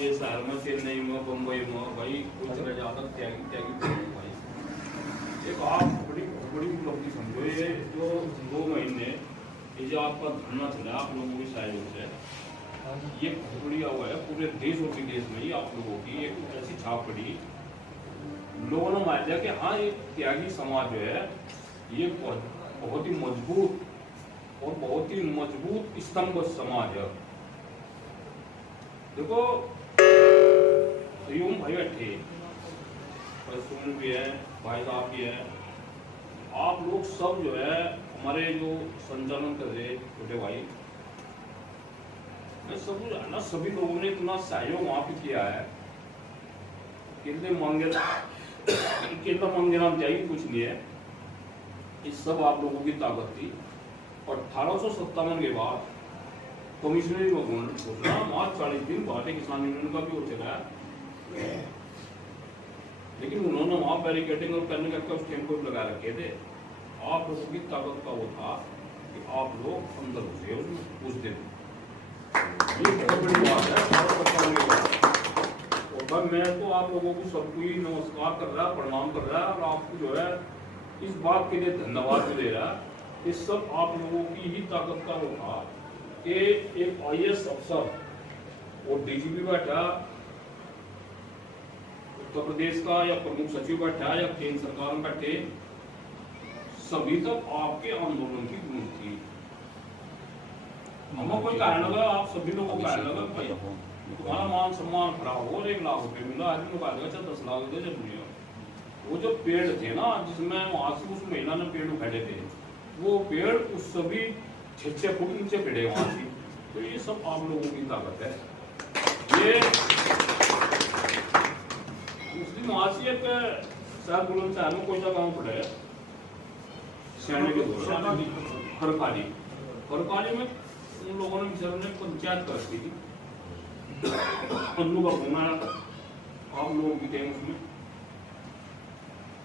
ये शहर में चेन्नई में बम्बई में भाई कोई चले जाता त्यागी त्यागी भाई। एक आप बड़ी बड़ी उपलब्धि समझो ये जो 2 महीने ये जो आपका धरना चला आप लोगों की सहयोग से, ये बढ़िया हुआ है। पूरे देश और विदेश में ही आप लोगों की एक ऐसी छाप पड़ी, लोगों ने मान लिया कि हाँ ये त्यागी समाज जो है ये बहुत ही मजबूत और बहुत ही मजबूत स्तंभ समाज है। देखो यूं भाई बैठे सुन भी है, भाई साहब भी है, आप लोग सब जो है हमारे जो संचालन कर रहे छोटे भाई सब जो है ना, सभी लोगों ने इतना सहयोग वहां पे किया है। केंद्र मांगे नाम चाहिए कुछ नहीं है, इस सब आप लोगों की ताकत थी। और 1857 के बाद कमिश्नरी घोषणा मार्च 40 दिन भारतीय किसान यूनियन का भी हो चला है, लेकिन उन्होंने वहां बैरिकेडिंग और करने का उस टेम्पो लगा रखे थे। आप लोगों की ताकत का वो था कि आप लोग अंदर घुसे उस दिन, ये बहुत बड़ी बात है। और मैं तो आप लोगों को सबको ही नमस्कार कर रहा, प्रणाम कर रहा और आपको जो है इस बात के लिए धन्यवाद भी दे रहा। ये सब आप लोगों की ही ताकत का वो था कि एक IAS अफसर और DGP बैठा उत्तर प्रदेश का, या प्रमुख सचिव बैठा, या केंद्र सरकार में बैठे, सभी तक आपके आंदोलन की गूंज थी। हमें कोई कहने लगा, आप सभी लोगों को कहने लगा भाई तुम्हारा मान सम्मान खराब हो, 1 लाख रुपए मिला, आदमी को कहा 10 लाख दे जरूरी है। वो जो पेड़ थे ना जिसमें वहां से उस महिला ने पेड़ उखाड़े थे, वो पेड़ उस सभी 6-6 फुट नीचे खड़े वहां से। तो ये सब आप लोगों की ताकत है। ये मुस्लिम आसिया के शायद बुलंदशहर में कोई सा गाँव पड़ा है सैनिक के दौरान हरकाली में उन लोगों ने बेचारों ने पंचायत कर दी थी। अन्नू का फोन आया था, आप लोगों की टीम उसमें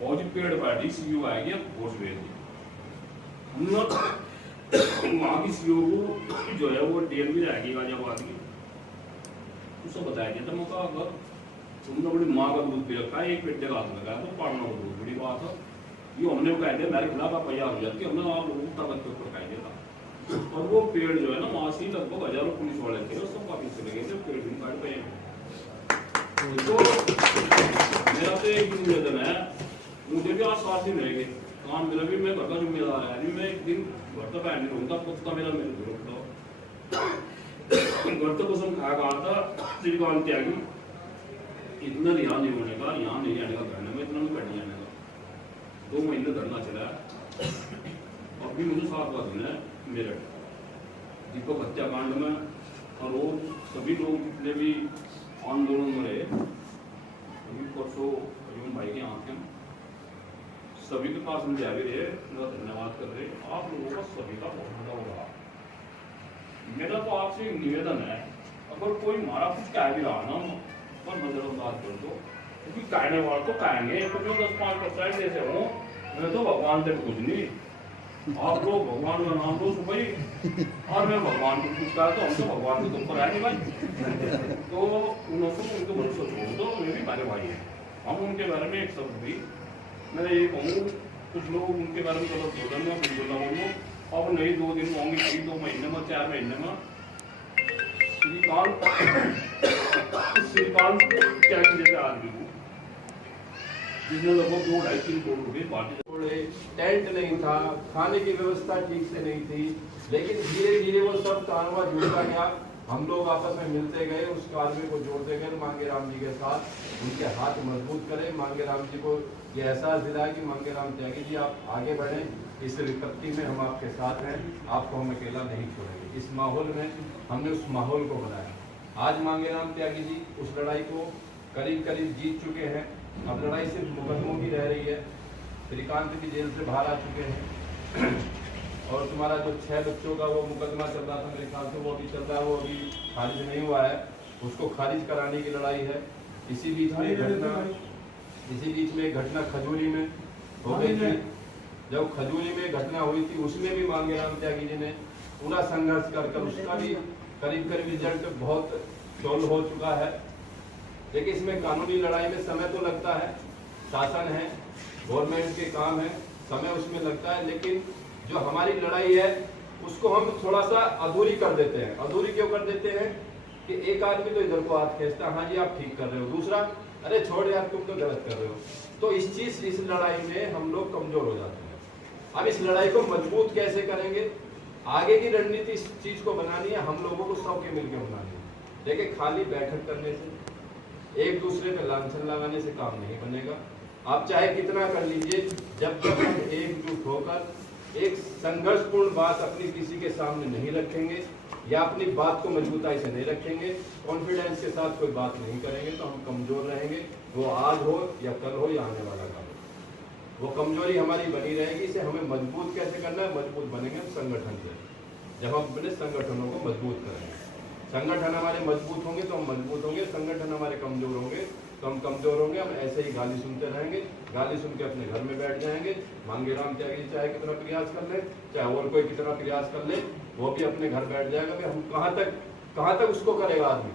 बहुत ही पेड़ पार्टी सीईओ आएगी, घोष भेज दी हमने। वहाँ की सीईओ को जो है वो डेल भी रहेगी गाजियाबाद की, उसको बताया गया था मौका अगर तुमने बड़ी माँ का दूध पी रखा है, एक पेट का हाथ लगाया तो पालना को बहुत बड़ी बात है। ये हमने कह दिया मेरे खिलाफ आप तैयार हो जाती, हमने आप लोगों को ताकत के ऊपर कह दिया था। और वो पेड़ जो है ना वहां से लगभग हजारों पुलिस वाले थे, सब वापिस चले गए थे, पेड़ भी काट पाए। तो मेरा तो एक निवेदन है, मुझे भी आज 7 दिन रहेंगे काम, मेरा भी मैं घर का जिम्मेदार है, मैं एक दिन घर तक नहीं रहूंगा, पुत्ता मेरा मेरे घर तो कसम खाया कहा था श्रीकांत त्यागी इतना यहाँ नहीं होने का, यहाँ नहीं आने का, धरने में इतना नहीं बैठ जाने का। 2 महीने धरना चला, अभी मुझे 7वां दिन है मेरठ दीपक हत्याकांड में। और वो सभी लोग जितने भी आंदोलन में रहे, अभी परसों अयूम भाई के यहाँ थे, सभी के पास मुझे आगे रहे, मेरा धन्यवाद कर रहे। आप लोगों का सभी का बहुत बड़ा होगा। मेरा तो आपसे एक निवेदन है, अगर कोई मारा कुछ कह भी रहा ना पर नजरअंदाज कर दो, क्योंकि कहने वाले तो कहेंगे तो जो 10-5% जैसे हो, मैं तो भगवान से कुछ नहीं, आप लोग भगवान का नाम लो भाई, और मैं भगवान को कुछ कहा तो हम तो भगवान के ऊपर आए नहीं भाई। तो उनको भरोसा छोड़ दो, वे भी हमारे भाई हैं, हम उनके बारे में एक शब्द भी मैं ये कहूँ, कुछ लोग उनके बारे में गलत बोल रहे हैं, कुछ बोला बोलो, अब नहीं 2 दिन होंगे, 2 महीने में, 4 महीने में श्रीकांत क्या जैसे आदमी को जिसने लगभग 2-2.5-3 करोड़ रुपए बांटे, टेंट नहीं था, खाने की व्यवस्था ठीक से नहीं थी, लेकिन धीरे धीरे वो सब कारवा जुड़ता गया। हम लोग आपस में मिलते गए, उस कारवे को जोड़ते गए मांगेराम जी के साथ, उनके हाथ मजबूत करें, मांगेराम जी को ये एहसास दिलाया कि मांगेराम त्यागी जी आप आगे बढ़ें, इस विपत्ति में हम आपके साथ हैं, आपको हम अकेला नहीं छोड़ेंगे। इस माहौल में हमने उस माहौल को बनाया। आज मांगेराम त्यागी जी उस लड़ाई को करीब करीब जीत चुके हैं। अब लड़ाई सिर्फ मुकदमों की रह रही है। श्रीकांत भी जेल से बाहर आ चुके हैं और तुम्हारा जो 6 बच्चों का वो मुकदमा चल रहा था, मेरे ख्याल से वो अभी चल रहा है, वो अभी खारिज नहीं हुआ है, उसको खारिज कराने की लड़ाई है। इसी बीच में घटना खजूरी में हो गई थी। जब खजूरी में घटना हुई थी उसमें भी मांगेराम त्यागी जी ने पूरा संघर्ष कर उसका भी करीब करीब रिजल्ट बहुत सोल्व हो चुका है। देखिए इसमें कानूनी लड़ाई में समय तो लगता है, शासन है, गवर्नमेंट के काम है, समय उसमें लगता है, लेकिन जो हमारी लड़ाई है उसको हम थोड़ा सा अधूरी कर देते हैं। अधूरी क्यों कर देते हैं कि एक आदमी तो इधर को हाथ खींचता है, हाँ जी आप ठीक कर रहे हो, दूसरा अरे छोड़ यार तुम तो गलत कर रहे हो। तो इस लड़ाई में हम लोग कमजोर हो जाते हैं। अब इस लड़ाई को मजबूत कैसे करेंगे, आगे की रणनीति इस चीज को बनानी है, हम लोगों को सबके मिलकर बनानी है। देखिए खाली बैठक करने से, एक दूसरे पे लांछन लगाने से काम नहीं बनेगा। आप चाहे कितना कर लीजिए, जब तक हम एकजुट होकर एक संघर्षपूर्ण बात अपनी किसी के सामने नहीं रखेंगे या अपनी बात को मजबूताई से नहीं रखेंगे, कॉन्फिडेंस के साथ कोई बात नहीं करेंगे, तो हम कमजोर रहेंगे। वो आज हो या कल हो या आने वाला काल हो, वो कमजोरी हमारी बनी रहेगी। इसे हमें मजबूत कैसे करना है, मजबूत बनेंगे हम संगठन से। जब हम अपने संगठनों को मजबूत करेंगे, संगठन हमारे मजबूत होंगे तो हम मजबूत होंगे, संगठन हमारे कमजोर होंगे तो हम कमजोर होंगे। हम ऐसे ही गाली सुनते रहेंगे, गाली सुन के अपने घर में बैठ जाएंगे। मांगेराम त्यागी चाहे कितना प्रयास कर ले, चाहे और कोई कितना प्रयास कर ले, वो भी अपने घर बैठ जाएगा। कि हम कहाँ तक उसको करेगा आदमी।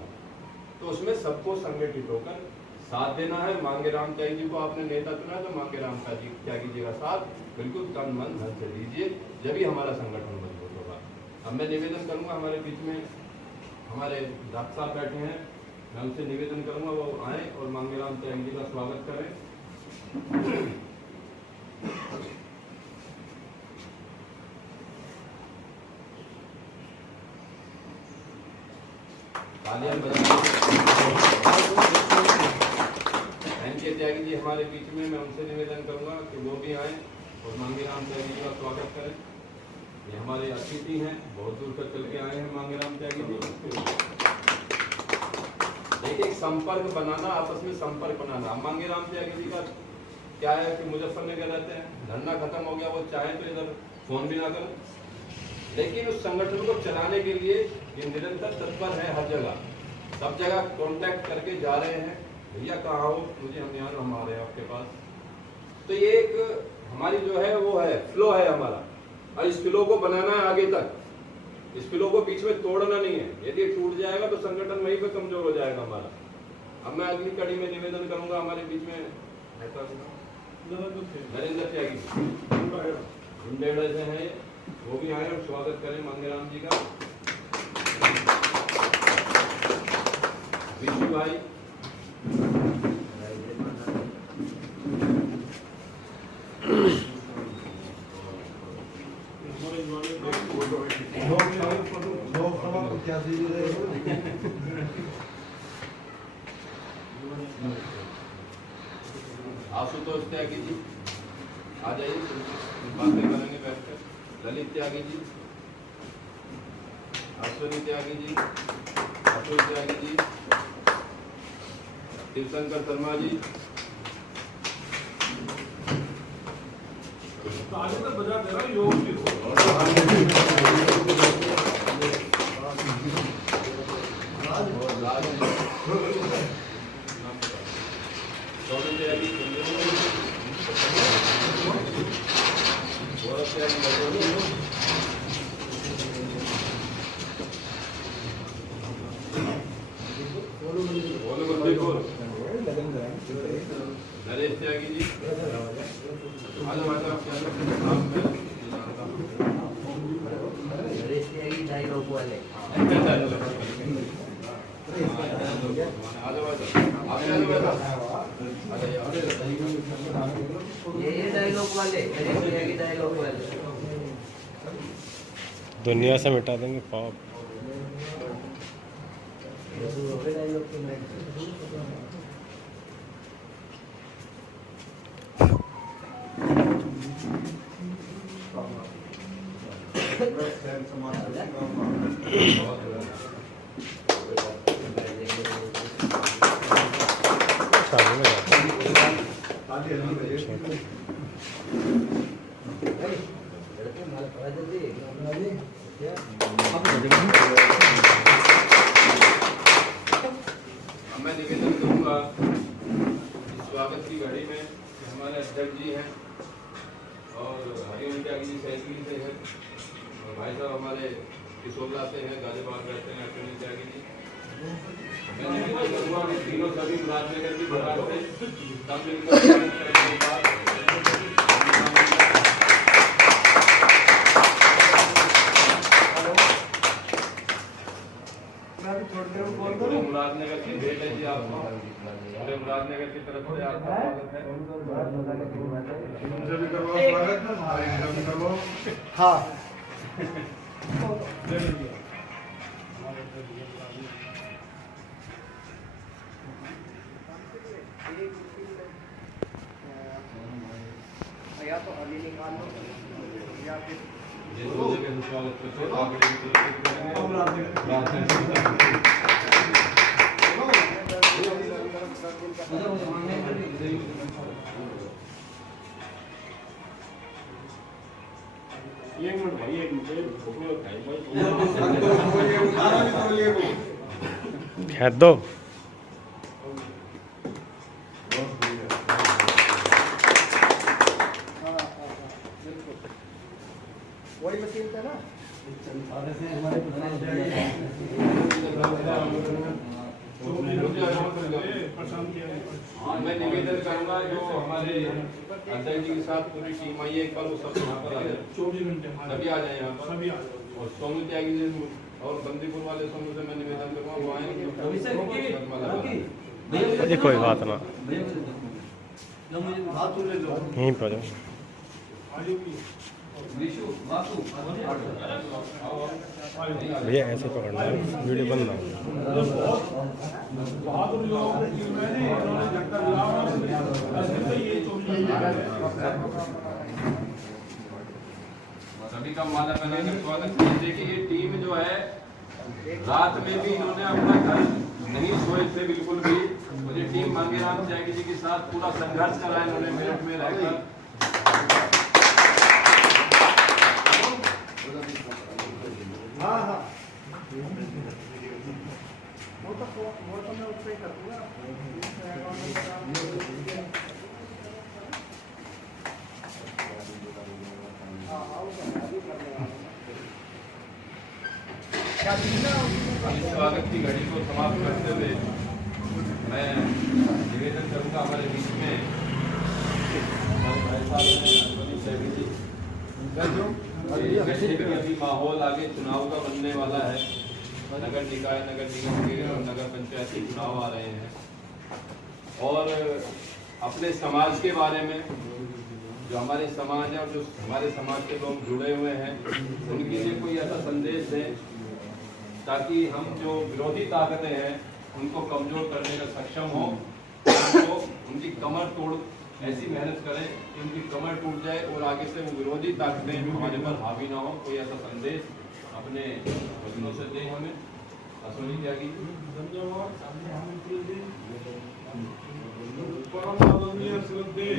तो उसमें सबको संगठित होकर साथ देना है। मांगेराम त्यागी जी को आपने नेता चुना, तो मांगेराम त्यागी जी का साथ बिल्कुल तन मन धन से दीजिए, जब ही हमारा संगठन मजबूत होगा। अब मैं निवेदन करूंगा, हमारे बीच में हमारे डॉक्टर साहब बैठे हैं, मैं उनसे निवेदन करूंगा वो आए और मांगेराम त्यागी जी का स्वागत करें। तालियां त्यागी जी हमारे बीच में, मैं उनसे निवेदन करूंगा कि वो भी आए और मांगेराम त्यागी जी का स्वागत करें। ये हमारे अतिथि हैं, बहुत दूर तक चल के आए हैं मांगेराम त्यागी जी। देखिए संपर्क बनाना, आपस में संपर्क बनाना। मांगेराम त्यागी जी का क्या है कि मुजफ्फरनगर रहते हैं, धरना खत्म हो गया, वो चाहे तो इधर फोन भी ना करें, लेकिन उस संगठन को चलाने के लिए ये निरंतर तत्पर है। हर जगह सब जगह कांटेक्ट करके जा रहे हैं, भैया कहाँ हो, मुझे हम यहाँ हमारे आपके पास। तो ये एक हमारी जो है वो है फ्लो है हमारा, और इस फ्लो को बनाना है आगे तक। इस फ्लो को बीच में तोड़ना नहीं है। यदि टूट जाएगा तो संगठन वहीं पे कमजोर हो जाएगा हमारा। अब मैं अगली कड़ी में निवेदन करूंगा, हमारे बीच में नरेंद्र त्यागी इंडेडा से हैं, वो भी आए और स्वागत करें मांगेराम जी का। विशु भाई, आशुतोष त्यागी जी आ जाइए, बातें करेंगे बैठकर। ललित त्यागी जी, अश्विनी त्यागी जी, अतुल त्यागी जी, शिवशंकर शर्मा जी। तो बजा दे रहा योग की नरेश त्यागी जी, नरेश त्यागी डायलॉग वाले, ये डायलॉग वाले, नरेश त्यागी डायलॉग वाले दुनिया से मिटा देंगे पाप। मैं निवेदन करूंगा स्वागत की घड़ी में कि हमारे अध्यक्ष जी हैं और हरिओम त्यागी जी सहजगिरी से हैं, और भाई साहब हमारे किशोरला से हैं, गाजियाबाद रहते हैं अश्विनी त्यागी जी। मैं निवेदन करूंगा कि तीनों सभी मुरादनगर की बरात से सब मिलकर करने के बाद पूरे मुरादनगर की भेंट है जी आपको। पूरे मुरादनगर की तरफ से आपका स्वागत है। उनसे भी करवाओ स्वागत, हमारे इनसे भी करवाओ। हाँ या तो अभी निकाल लो या फिर ये दो जगह से स्वागत करते हैं। आगे की तरफ से करेंगे। एक मिनट भाई, एक मिनट फोटो उठाइए भाई। खेद दो। वही मशीन पे ना हाँ, मैं निवेदन करूंगा जो हमारे अध्यक्ष जी के साथ पूरी टीम आई है, एक बार वो सब यहाँ पर आ जाए। 24 घंटे सभी आ जाए यहाँ पर। सभी आ और सोनू त्यागी जी और बंदीपुर वाले सोनू से मैं निवेदन करूंगा वो आए। ये कोई बात ना, हाथ ले लो यहीं पर जाओ। भैया ऐसे पकड़ना है, वीडियो बंद ना हो। बहादुर लोग मैंने इन्होंने झटका दिया ऐसे तो ये 24 सभी का माला बनाकर स्वागत कीजिए कि ये टीम जो है रात में भी इन्होंने अपना घर नहीं सोए थे बिल्कुल भी। और ये टीम मांगेराम त्यागी जी के साथ पूरा संघर्ष करा इन्होंने मेरठ में रहकर। हाँ हाँ वो तो मैं उस पर कर दूंगा स्वागत की घड़ी को समाप्त करते हुए मैं निवेदन करूंगा हमारे बीच में अभी माहौल आगे चुनाव का बनने वाला है। नगर निकाय, नगर निगम के और नगर पंचायत के चुनाव आ रहे हैं और अपने समाज के बारे में जो हमारे समाज है और जो हमारे समाज के लोग जुड़े हुए हैं उनके लिए कोई ऐसा संदेश दें ताकि हम जो विरोधी ताकतें हैं उनको कमजोर करने का सक्षम हो। उनको उनकी कमर तोड़ ऐसी मेहनत करें कि उनकी कमर टूट जाए और आगे से वो विरोधी ताकतें हमारे पर हावी ना हो। कोई ऐसा संदेश अपने वचनों से दें हमें। असोनी त्यागी धन्यवाद। परम आदरणीय श्रद्धेय